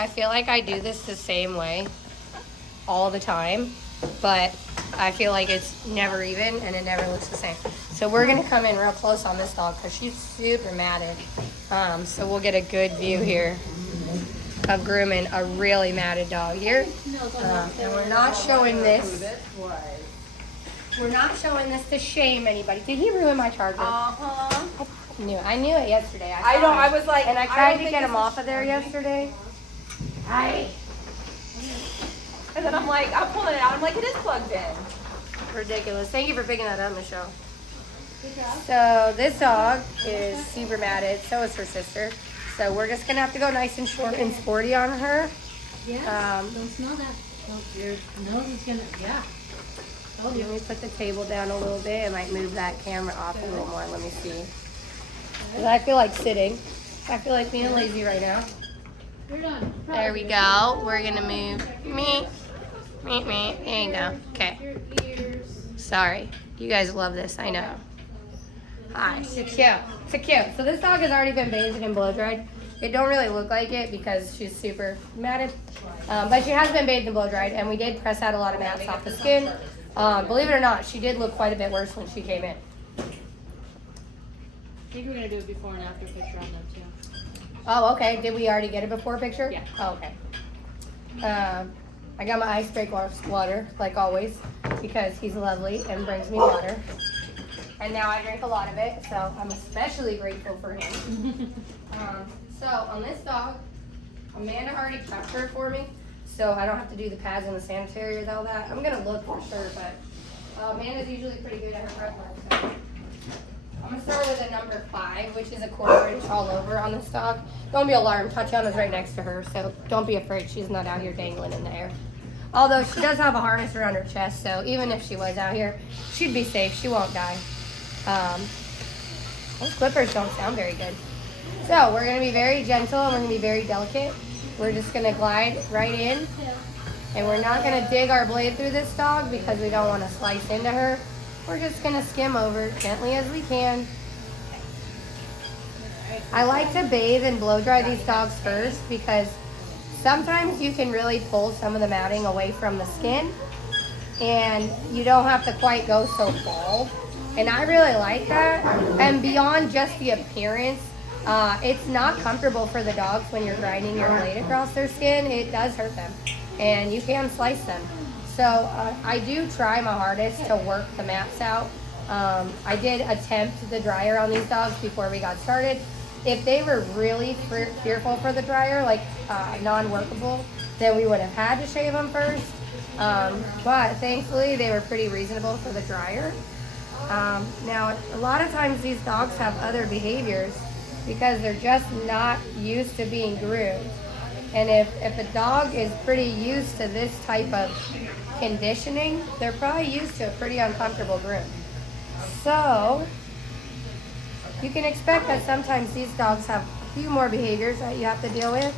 I feel like I do this the same way all the time, but I feel like it's never even and it never looks the same. So we're gonna come in real close on this dog because she's super matted. So we'll get a good view here of grooming a really matted dog here. And we're not showing this. We're not showing this to shame anybody. Did he ruin my charger? Uh-huh. I knew it yesterday. I know, I was like... And I tried to get him off of there yesterday. And then I'm pulling it out. I'm like, it is plugged in. Ridiculous. Thank you for picking that up, Michelle. So this dog is super matted. So is her sister. So we're just gonna have to go nice and short and sporty on her. Yeah. Don't smell that. Your nose is gonna. Yeah. Let me put the table down a little bit. I might move that camera off a little more. Let me see. 'Cause I feel like sitting. I feel like being lazy right now. You're done. There we go. We're gonna move. Me. There you go. Okay. Your ears. Sorry. You guys love this. I know. Hi. So cute. So cute. So this dog has already been bathed and blow dried. It don't really look like it because she's super matted. But she has been bathed and blow dried, and we did press out a lot of mats off the skin. Believe it or not, she did look quite a bit worse when she came in. I think we're gonna do a before and after picture on them too. Oh, okay. Did we already get a before picture? Yeah. Oh, okay. I got my ice break water, like always, because he's lovely and brings me water. And now I drink a lot of it, so I'm especially grateful for him. So on this dog, Amanda already prepped her for me, so I don't have to do the pads and the sanitary and all that. I'm gonna look for sure, but Amanda's usually pretty good at her prep work. So I'm gonna start with a number 5, which is a 1/4 inch all over on this dog. Don't be alarmed, Tatiana's right next to her, so don't be afraid. She's not out here dangling in the air. Although she does have a harness around her chest, so even if she was out here, she'd be safe. She won't die. Those clippers don't sound very good. So we're gonna be very gentle and we're gonna be very delicate. We're just gonna glide right in, and we're not gonna dig our blade through this dog because we don't want to slice into her. We're just gonna skim over gently as we can. I like to bathe and blow dry these dogs first because sometimes you can really pull some of the matting away from the skin and you don't have to quite go so bald. And I really like that. And beyond just the appearance, it's not comfortable for the dogs when you're grinding your blade across their skin. It does hurt them and you can slice them. So I do try my hardest to work the mats out. I did attempt the dryer on these dogs before we got started. If they were really fearful for the dryer, like non-workable, then we would have had to shave them first. But thankfully they were pretty reasonable for the dryer. Now, a lot of times these dogs have other behaviors because they're just not used to being groomed. And if a dog is pretty used to this type of conditioning, they're probably used to a pretty uncomfortable groom. So you can expect that sometimes these dogs have a few more behaviors that you have to deal with.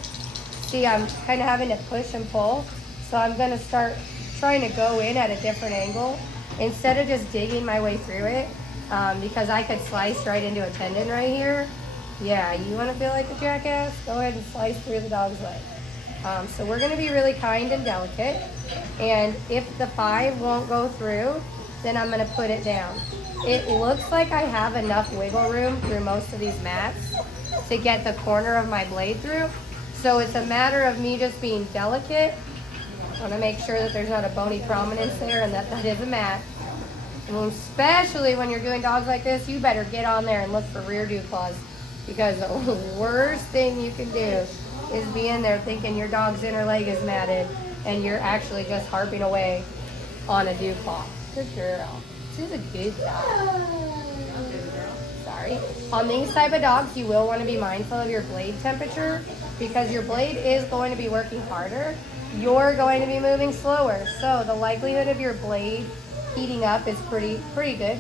See, I'm kind of having to push and pull, so I'm going to start trying to go in at a different angle instead of just digging my way through it, because I could slice right into a tendon right here. Yeah, you want to feel like a jackass? Go ahead and slice through the dog's leg. So we're going to be really kind and delicate, and if the 5 won't go through, then I'm going to put it down. It looks like I have enough wiggle room through most of these mats to get the corner of my blade through, so it's a matter of me just being delicate. I want to make sure that there's not a bony prominence there and that is a mat. And especially when you're doing dogs like this, you better get on there and look for rear dew claws, because the worst thing you can do is be in there thinking your dog's inner leg is matted and you're actually just harping away on a dew claw. Good girl. She's a good dog. Sorry. On these type of dogs, you will want to be mindful of your blade temperature because your blade is going to be working harder. You're going to be moving slower. So the likelihood of your blade heating up is pretty good.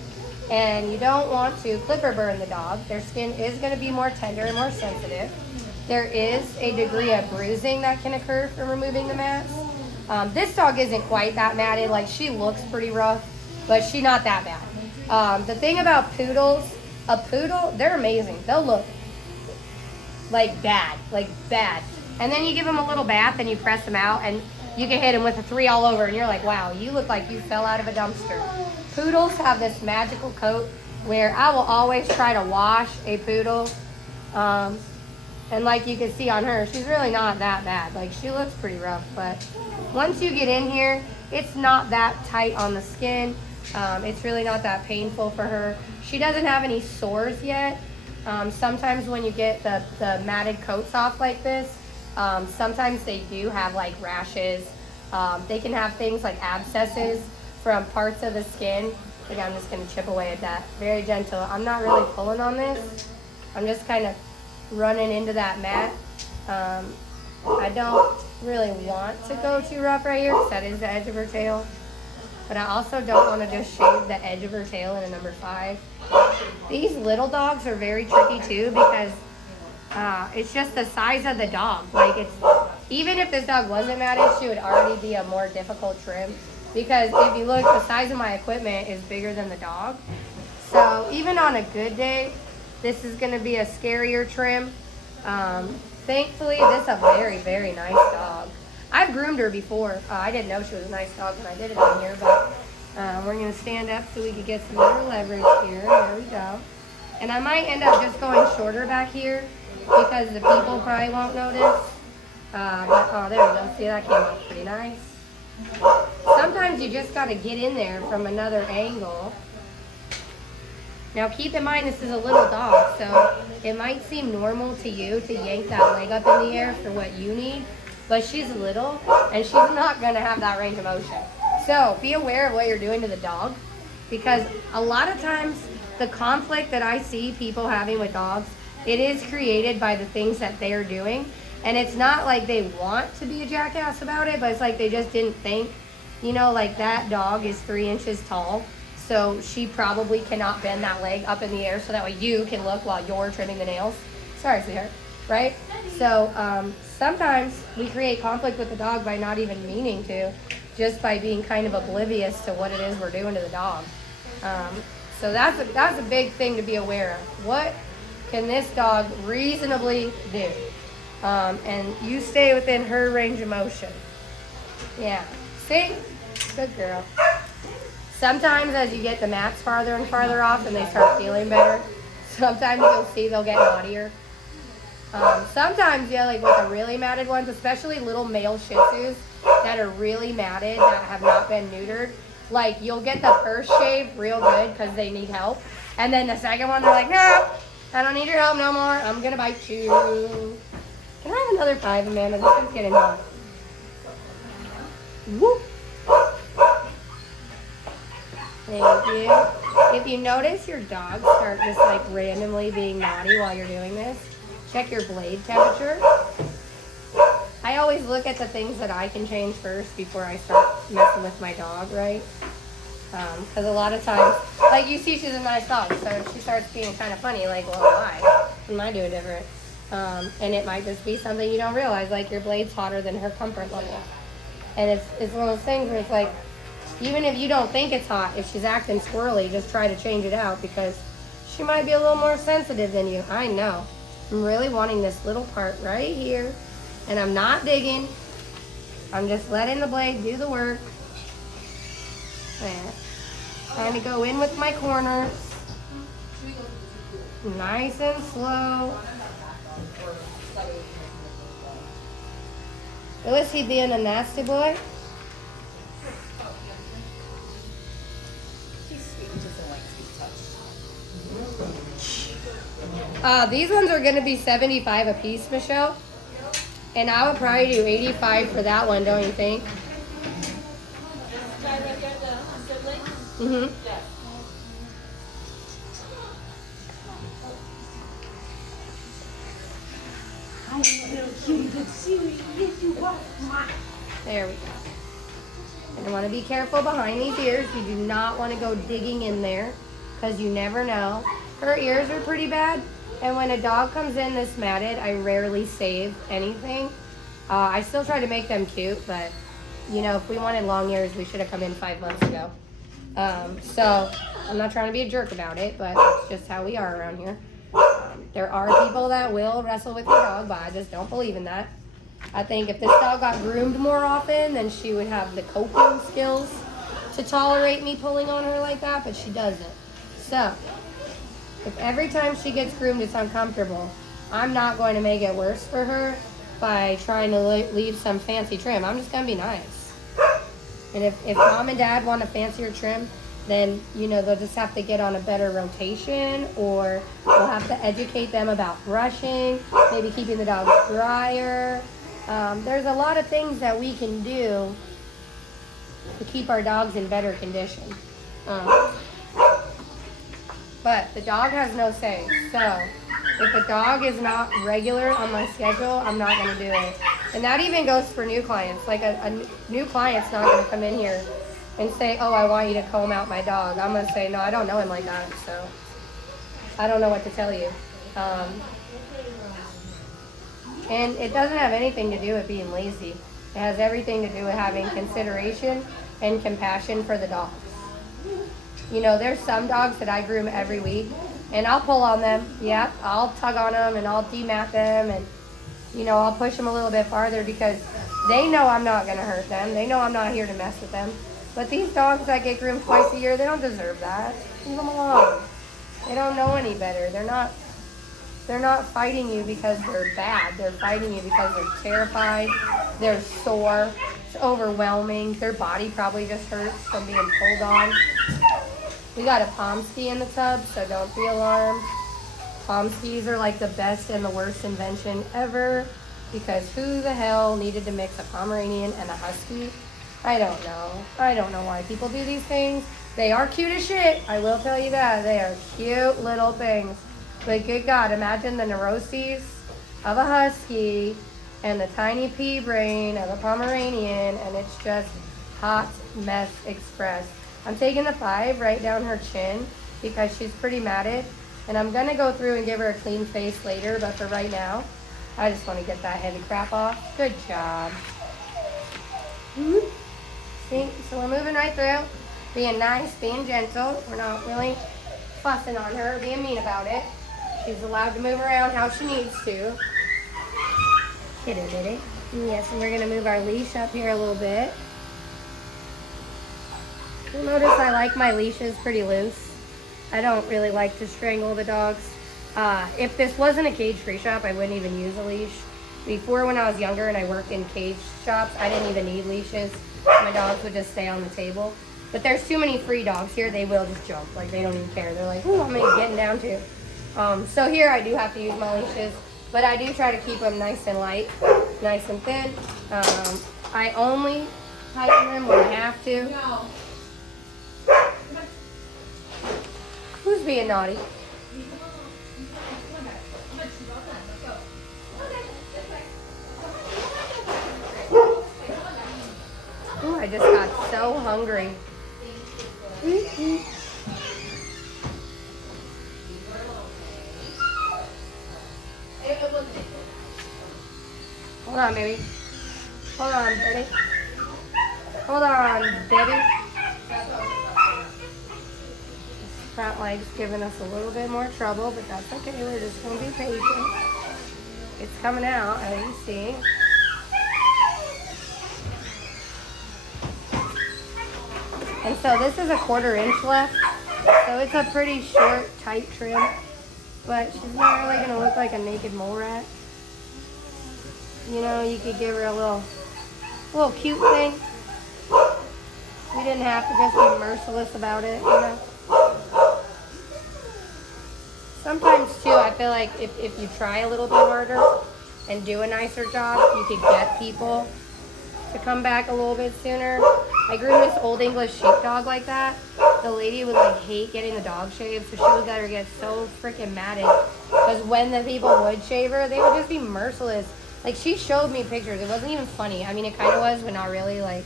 And you don't want to clipper burn the dog. Their skin is going to be more tender and more sensitive. There is a degree of bruising that can occur from removing the mats. This dog isn't quite that matted. Like, she looks pretty rough, but she's not that bad. The thing about poodles, a poodle, they're amazing. They'll look like bad. And then you give them a little bath and you press them out and you can hit them with a 3 all over and you're like, wow, you look like you fell out of a dumpster. Poodles have this magical coat where I will always try to wash a poodle. And like you can see on her, she's really not that bad. Like she looks pretty rough, but once you get in here, it's not that tight on the skin. It's really not that painful for her. She doesn't have any sores yet. Sometimes when you get the matted coats off like this, sometimes they do have like rashes. They can have things like abscesses from parts of the skin. Like I'm just gonna chip away at that. Very gentle. I'm not really pulling on this. I'm just kind of running into that mat. I don't really want to go too rough right here because that is the edge of her tail. But I also don't want to just shave the edge of her tail in a number 5. These little dogs are very tricky too because it's just the size of the dog. Like it's, even if this dog wasn't matted, she would already be a more difficult trim. Because if you look, the size of my equipment is bigger than the dog. So even on a good day, this is going to be a scarier trim. Thankfully, this is a very, very nice dog. I've groomed her before. I didn't know she was a nice dog when I did it on here, but we're going to stand up so we can get some better leverage here. There we go. And I might end up just going shorter back here because the people probably won't notice. But, oh, there we go. See, that came off pretty nice. Sometimes you just got to get in there from another angle. Now keep in mind this is a little dog, so it might seem normal to you to yank that leg up in the air for what you need, but she's little and she's not going to have that range of motion. So be aware of what you're doing to the dog, because a lot of times the conflict that I see people having with dogs, it is created by the things that they're doing. And it's not like they want to be a jackass about it, but it's like they just didn't think, you know, like that dog is 3 inches tall. So she probably cannot bend that leg up in the air so that way you can look while you're trimming the nails. Sorry, sweetheart. Right? So sometimes we create conflict with the dog by not even meaning to, just by being kind of oblivious to what it is we're doing to the dog. So that's a big thing to be aware of. What can this dog reasonably do? And you stay within her range of motion. Yeah. See? Good girl. Sometimes as you get the mats farther and farther off and they start feeling better, sometimes you'll see they'll get naughtier. Sometimes, yeah, like with the really matted ones, especially little male Shih Tzus that are really matted, that have not been neutered, like you'll get the first shave real good because they need help. And then the second one, they're like, no, I don't need your help no more. I'm going to bite you. Can I have another 5, Amanda? This one's getting hot. Whoop. Thank you. If you notice your dog start just like randomly being naughty while you're doing this, check your blade temperature. I always look at the things that I can change first before I start messing with my dog, right? Because a lot of times, like you see she's a nice dog, so she starts being kind of funny, like, well, why? What am I doing different? And it might just be something you don't realize, like your blade's hotter than her comfort level. And it's one of those things where it's like, even if you don't think it's hot, if she's acting squirrely, just try to change it out because she might be a little more sensitive than you. I know. I'm really wanting this little part right here. And I'm not digging. I'm just letting the blade do the work. There. Trying to go in with my corners. Nice and slow. Or is he being a nasty boy? These ones are going to be $75 a piece, Michelle. And I would probably do $85 for that one, don't you think? Mm-hmm. There we go. And I want to be careful behind these ears. You do not want to go digging in there because you never know. Her ears are pretty bad. And when a dog comes in this matted, I rarely save anything. I still try to make them cute, but you know, if we wanted long ears, we should have come in 5 months ago. So I'm not trying to be a jerk about it, but it's just how we are around here. There are people that will wrestle with your dog, but I just don't believe in that. I think if this dog got groomed more often, then she would have the coping skills to tolerate me pulling on her like that, but she doesn't. So, if every time she gets groomed it's uncomfortable, I'm not going to make it worse for her by trying to leave some fancy trim. I'm just going to be nice. And if mom and dad want a fancier trim, then, you know, they'll just have to get on a better rotation, or we'll have to educate them about brushing, maybe keeping the dogs drier. There's a lot of things that we can do to keep our dogs in better condition. But the dog has no say. So if a dog is not regular on my schedule, I'm not going to do it. And that even goes for new clients. Like a new client's not going to come in here and say, oh, I want you to comb out my dog. I'm going to say, no, I don't know him like that, so I don't know what to tell you. And it doesn't have anything to do with being lazy. It has everything to do with having consideration and compassion for the dogs. You know, there's some dogs that I groom every week, and I'll pull on them. Yeah, I'll tug on them, and I'll demat them, and, you know, I'll push them a little bit farther because they know I'm not going to hurt them. They know I'm not here to mess with them. But these dogs that get groomed twice a year, they don't deserve that. Leave them alone. They don't know any better. They're not fighting you because they're bad. They're fighting you because they're terrified. They're sore. It's overwhelming. Their body probably just hurts from being pulled on. We got a Pomsky in the tub, so don't be alarmed. Pomskys are like the best and the worst invention ever, because who the hell needed to mix a Pomeranian and a Husky? I don't know. I don't know why people do these things. They are cute as shit. I will tell you that. They are cute little things. But good God, imagine the neuroses of a Husky and the tiny pea brain of a Pomeranian, and it's just hot mess express. I'm taking the 5 right down her chin because she's pretty matted, and I'm going to go through and give her a clean face later, but for right now, I just want to get that heavy crap off. Good job. See, so we're moving right through, being nice, being gentle. We're not really fussing on her, being mean about it. She's allowed to move around how she needs to. Kitty bitty. Yes, and we're going to move our leash up here a little bit. You'll notice I like my leashes pretty loose. I don't really like to strangle the dogs. If this wasn't a cage-free shop, I wouldn't even use a leash. Before, when I was younger and I worked in cage shops, I didn't even need leashes. My dogs would just stay on the table. But there's too many free dogs here. They will just jump. Like, they don't even care. They're like, ooh, I'm getting down to. So here I do have to use my leashes. But I do try to keep them nice and light, nice and thin. I only tighten them when I have to. Who's being naughty? Ooh, I just got so hungry. Hold on, baby. Hold on, baby. Hold on, baby. Front leg's giving us a little bit more trouble, but that's okay. We're just going to be patient. It's coming out, as you see. And so this is a 1/4 inch left. So it's a pretty short, tight trim. But she's not really going to look like a naked mole rat. You know, you could give her a little cute thing. We didn't have to just be merciless about it, you know. Sometimes, too, I feel like if you try a little bit harder and do a nicer job, you could get people to come back a little bit sooner. I groomed this old English sheepdog like that. The lady would, like, hate getting the dog shaved, so she would let her get so freaking matted. Because when the people would shave her, they would just be merciless. Like, she showed me pictures. It wasn't even funny. I mean, it kind of was, but not really. Like,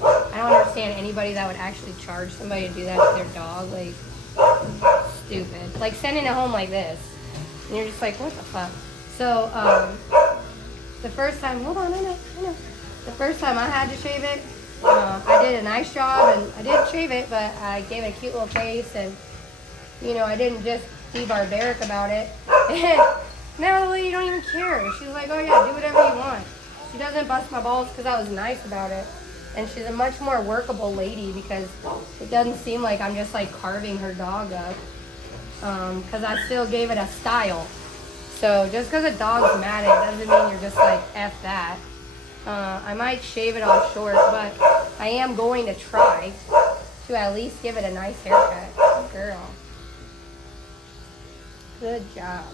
I don't understand anybody that would actually charge somebody to do that to their dog. Like, stupid. Like, sending it home like this. And you're just like, what the fuck? So, the first time, hold on, I know. The first time I had to shave it, I did a nice job, and I did shave it, but I gave it a cute little face, and, you know, I didn't just be barbaric about it. And now the lady don't even care. She's like, oh yeah, do whatever you want. She doesn't bust my balls because I was nice about it. And she's a much more workable lady because it doesn't seem like I'm just like carving her dog up. Because I still gave it a style. So just because a dog's matted doesn't mean you're just like, F that. I might shave it off short, but I am going to try to at least give it a nice haircut. Good girl. Good job.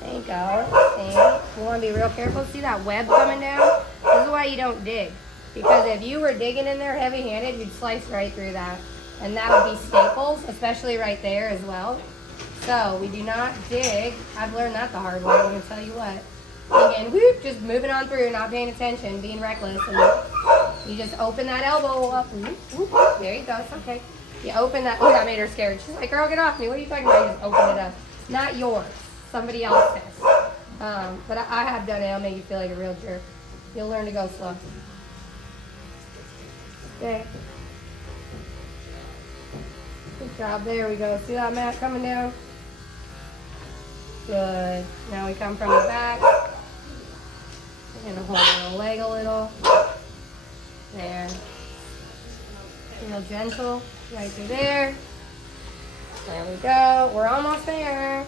There you go. See? You want to be real careful. See that web coming down? This is why you don't dig. Because if you were digging in there heavy-handed, you'd slice right through that. And that would be staples, especially right there as well. So we do not dig. I've learned that the hard way. I'm going to tell you what. Again, whoop, just moving on through, not paying attention, being reckless. And you just open that elbow up. Whoop, whoop. There you go. It's okay. You open that. Oh, that made her scared. She's like, girl, get off me. What are you talking about? You just open it up. Not yours. Somebody else's. But I have done it. I'll make you feel like a real jerk. You'll learn to go slow. Okay. Good job. There we go. See that mat coming down? Good. Now we come from the back. We're going to hold the leg a little. There. Real gentle. Right through there. There we go. We're almost there.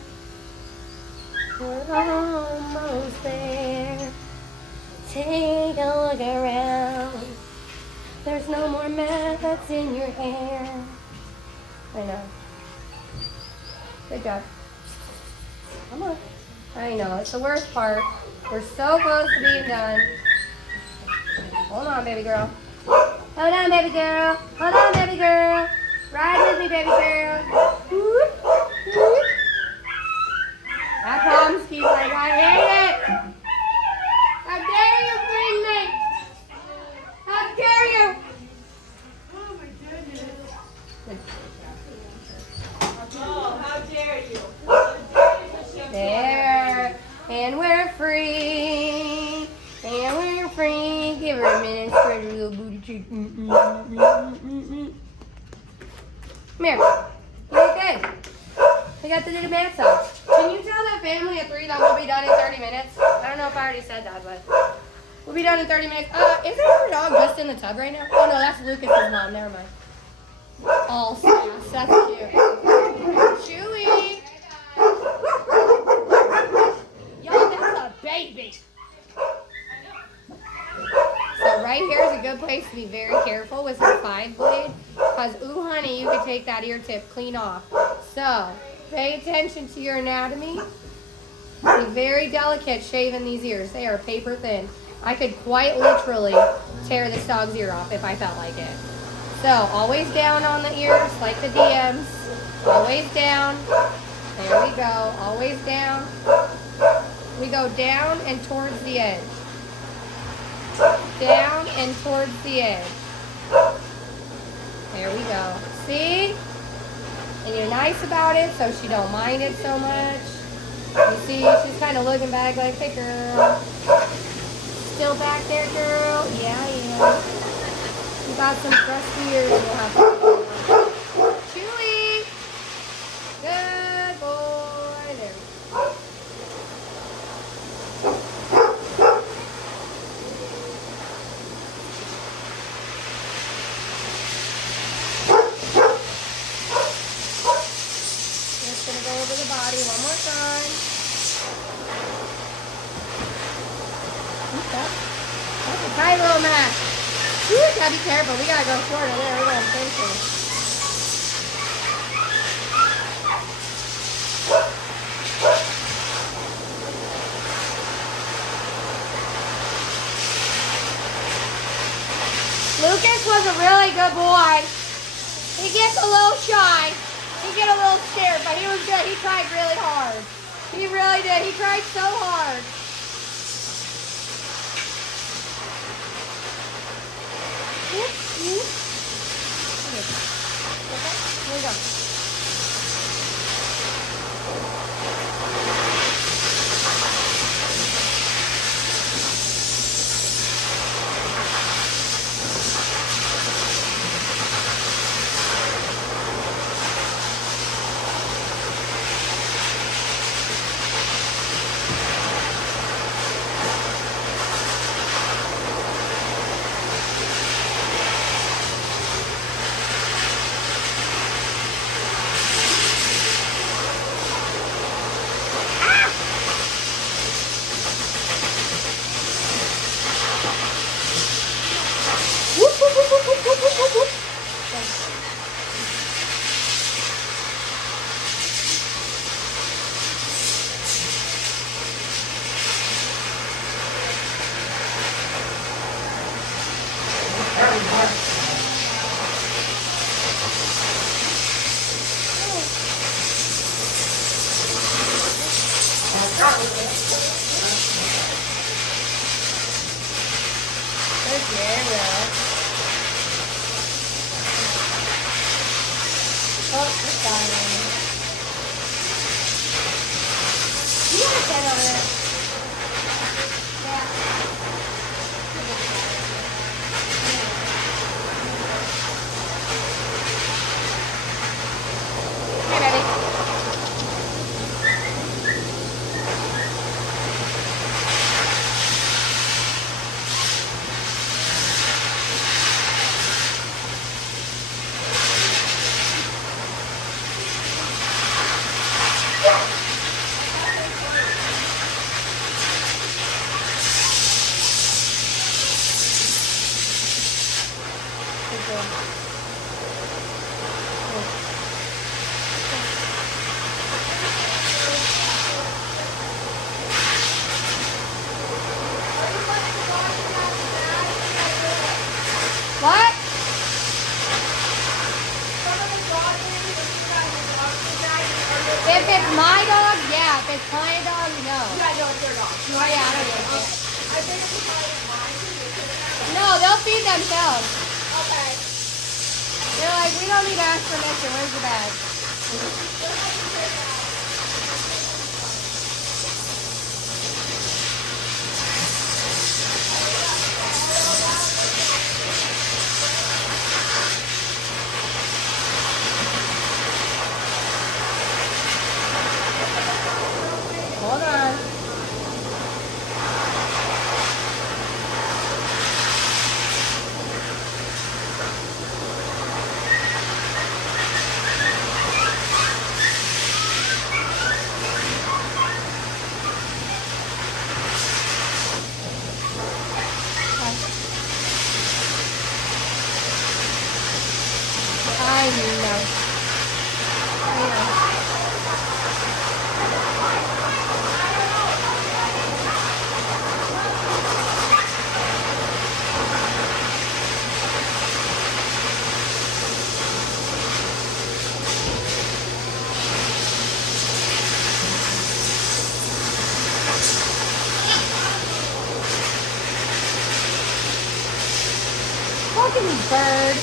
We're almost there. Take a look around. There's no more mats in your hair. I know. Good job. Come on. I know, it's the worst part. We're so close to being done. Hold on, baby girl. Hold on, baby girl. Hold on, baby girl. Ride with me, baby girl. Whoop, whoop. That comes, he's like, I hate it. How dare you bring me? How dare you? Oh my goodness. Oh, how dare you? There. And we're free. And we're free. Give her a minute. Spread her little booty cheek. Come here. You look good. We got the little mats up. Can you tell that family of 3 that we'll be done in 30 minutes? I don't know if I already said that, but we'll be done in 30 minutes. Isn't our dog just in the tub right now? Oh no, that's Lucas's mom. Never mind. All sass. That's cute. Chewy. Yo, that's a baby. So right here is a good place to be very careful with your 5 blade. Because, ooh, honey, you could take that ear tip clean off. So, pay attention to your anatomy. Be very delicate shaving these ears. They are paper thin. I could quite literally tear this dog's ear off if I felt like it. So, always down on the ears, like the DMs. Always down. There we go. Always down. We go down and towards the edge. Down and towards the edge. There we go. See? And you're nice about it so she don't mind it so much. You see, she's kind of looking back like, hey girl. Still back there, girl? Yeah, yeah. You got some crusty ears you'll have to Chewy! Good boy. There we go. Just gonna go over the body one more time. Okay. That's a tight little mat. Woo, gotta be careful. We gotta go shorter there. We're going crazy. Lucas was a really good boy. He gets a little shy. He get a little scared, but he was good. He tried really hard. He really did. He tried so hard. Okay, here we go. What? If it's my dog, yeah. If it's my dog, no. You gotta know it's your dog. Oh, yeah, I don't give a shit. I think it's probably mine too. No, they'll feed themselves. Okay. They're like, we don't need to ask permission. Where's the bag? Hold on. I know. I know. Fucking bird.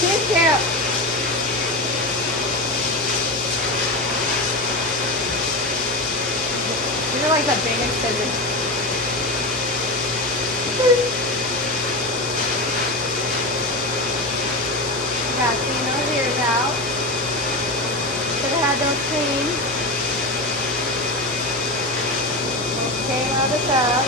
She's cute. These are like the biggest scissors. Got clean those ears out. Should have had those clean. Came out of the tub.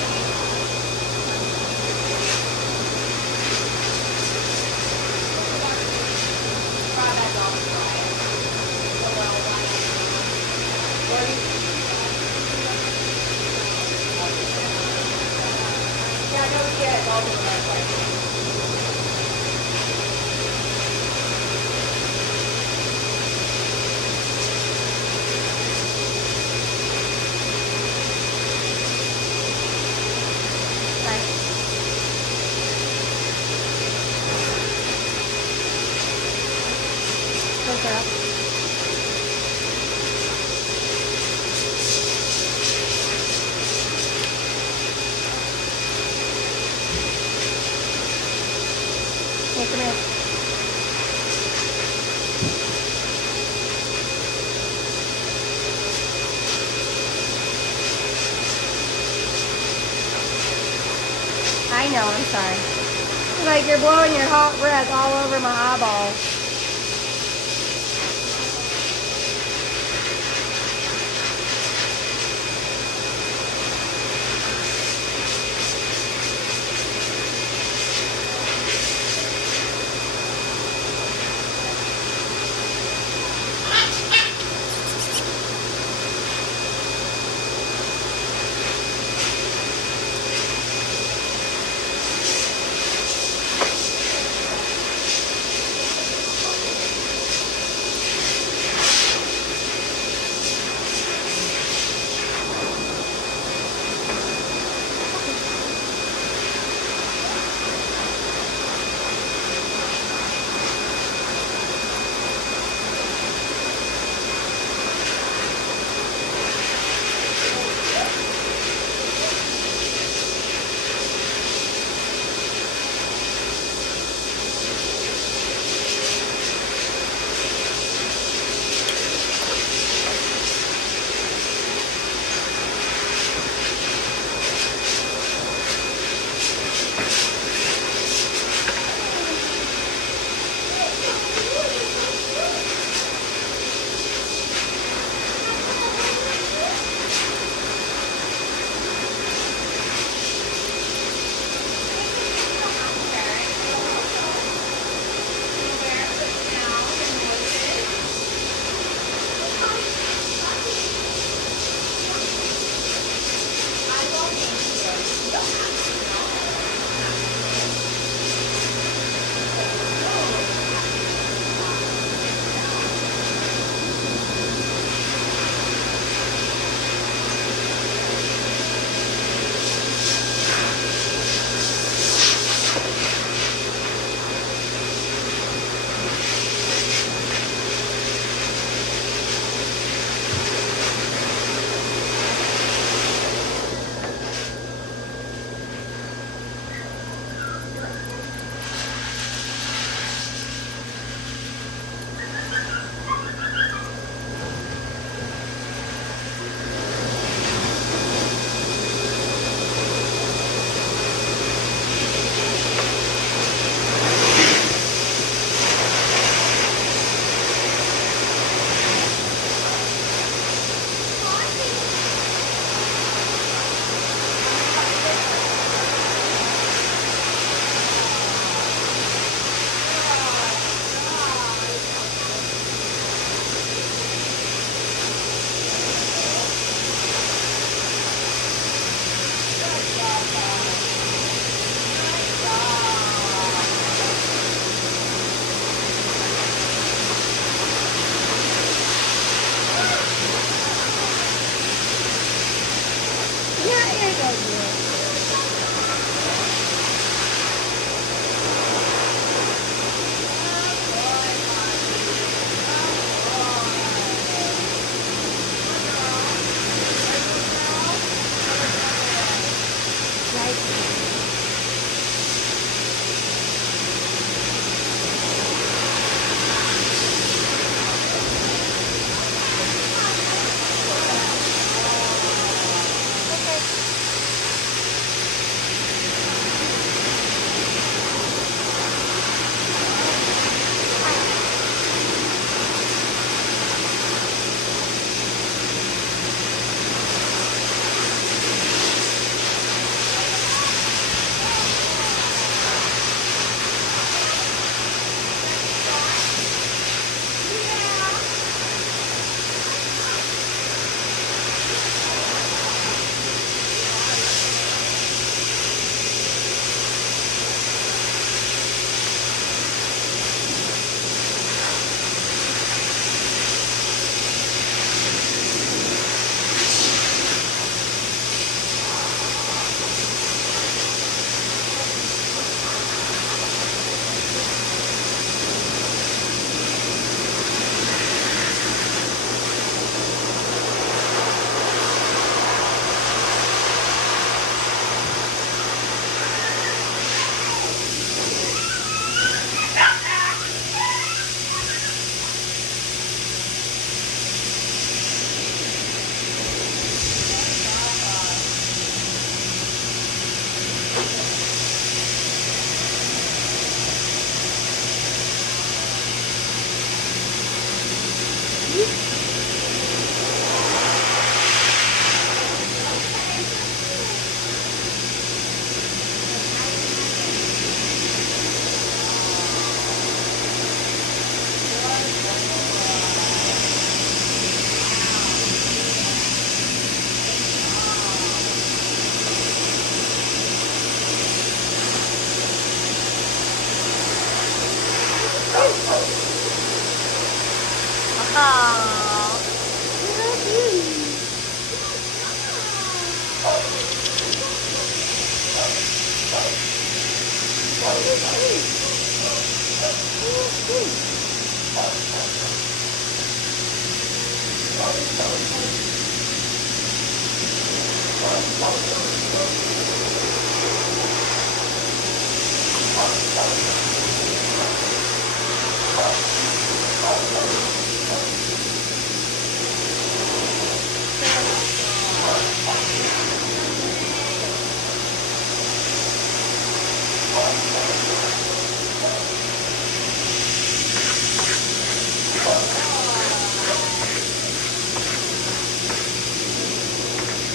Hey, come here. I know, I'm sorry. It's like you're blowing your hot breath all over my eyeball.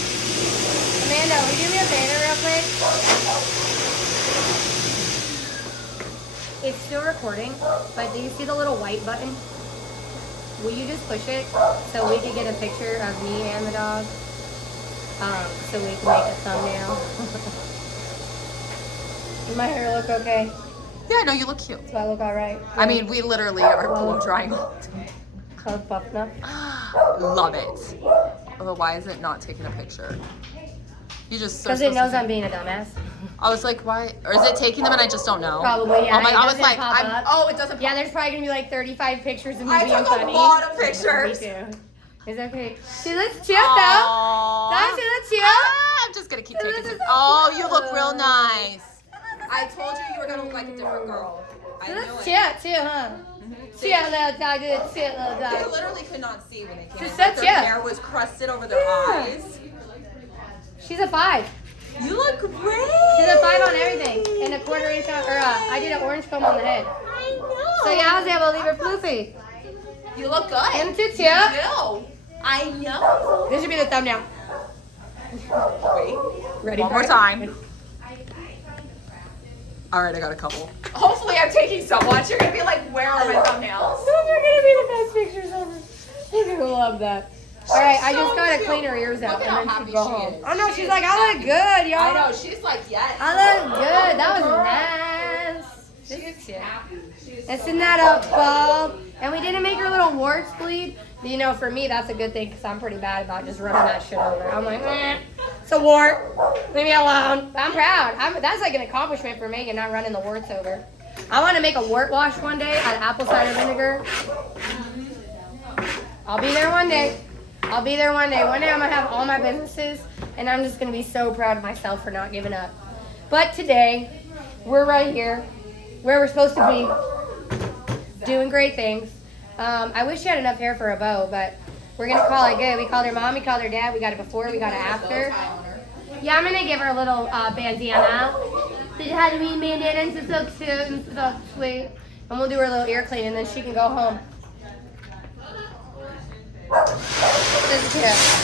Amanda, will you do me a favor real quick? It's still recording, but do you see the little white button? Will you just push it so we can get a picture of me and the dog? So we can make a thumbnail. Does my hair look okay? Yeah, no, you look cute. Do I look alright? I mean, we literally are blow drying all the time. I look buff enough. Love it. Although, why is it not taking a picture? You just Because it knows I'm being a dumbass. I was like, why? Or is it taking them and I just don't know? Probably, yeah. Oh my, It I was doesn't like, pop up. oh, it doesn't. Yeah, there's probably gonna be like 35 pictures of me I being took funny. a lot of pictures. Me too. Is that okay? She looks cute though. Aww. Does she look cute? I'm just gonna keep taking pictures. Oh, you look real nice. I told you you were gonna look like a different girl. She I knew looks it. cute too, huh? Mhm. Cute little dog, cute little They dog. literally could not see when they came. She's Like so their cute. hair was crusted over their Yeah. eyes. She's a 5. You look great. She's a 5 on everything. And a quarter inch on, I did an orange comb on the head. I know. So yeah, I was able to leave her floofy. You look good. And too cute. You do. I know. This should be the thumbnail. Wait. Ready One for more it? time. All right, I got a couple. Hopefully, I'm taking some. Watch, you're gonna be like, where are my thumbnails? Those are gonna be the best pictures ever. You're gonna love that. All right, I just so gotta cute. clean her ears out Look at how and then happy she go she home. is. Oh no, She she's is like, I look good, y'all. I know. She's like, yes. I look good. That was nice. This is cute. Isn't that a bulb? And we didn't make her little warts bleed. You know, for me, that's a good thing because I'm pretty bad about just running that shit over. I'm like, it's a wart. Leave me alone. I'm proud. That's like an accomplishment for Megan, not running the warts over. I want to make a wart wash one day out of apple cider vinegar. I'll be there one day. I'll be there one day. One day I'm going to have all my businesses, and I'm just going to be so proud of myself for not giving up. But today, we're right here where we're supposed to be, doing great things. I wish she had enough hair for a bow, but we're going to call it good. We called her mom, we called her dad, we got it before, we got it after. Yeah, I'm going to give her a little bandana. The Halloween bandana, it's so cute and so sweet. And we'll do her little ear clean, and then she can go home. This is cute.